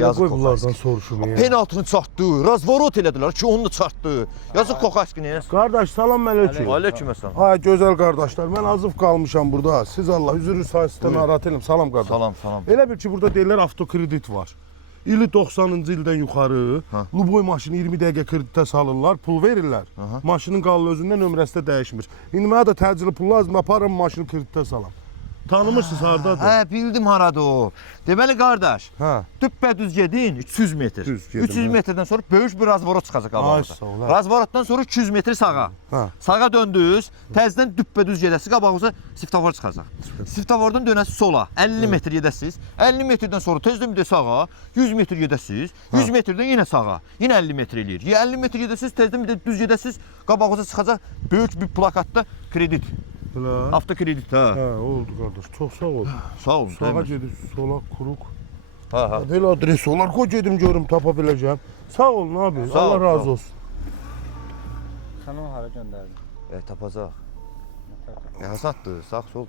Yazıq Kokaski. Soruşum ya. Penaltını çartdı, razvorot elədilər ki, onu da çartdı. Yazıq Kokaski neyəsə? Qardaş, salam aleyküm. Aleyküm əssalam. Ha, gözəl qardaşlar, mən azıb qalmışam burada. Siz Allah üzrü sayəsində narahat eləm. Salam qardaş. Salam. Elə bil ki, burada deyirlər avtokredit var. İli 90-cı ildən yuxarı, Luboy maşını 20 dəqiqə kreditə salırlar, pul verirlər. Maşının qalı özündən nömrəsi də dəyişmir. İndi mənə də təcili pul lazım, aparım maşını kreditə salam. Tanımırsınız hardadır? Hə, bildim harada o. Deməli qardaş, düppədüz gedin 300 metr. 300 metrdən sonra böyük bir razvorot çıxacaq qabağınıza. Razvorotdan sonra 200 metr sağa. Sağa döndünüz, təzədən düppədüz gedəsiz, qabağınıza svetofor çıxacaq. Svetofordan dönəsiz sola, 50 metr gedəsiz. 50 metrdən sonra tezdən bir də sağa, 100 metr gedəsiz. 100 metrdən yenə sağa, yenə 50 metr eləyir. 50 metr gedəsiz, tezdən bir də düz gedəsiz, qabağınıza çıxacaq böyük bir plakatda kredit. Avtokredit, hə. Hə, oldu qardaş. Çox sağ ol. Sağ olun. Sağa gedib, sola kuruq. Hə. Belə adres olar, qoy gedim görüm, tapa biləcəm. Sağ olun abi, Allah razı olsun. Sən onu hara göndərdin? Tapacaq. Hasatdır, sağ sol.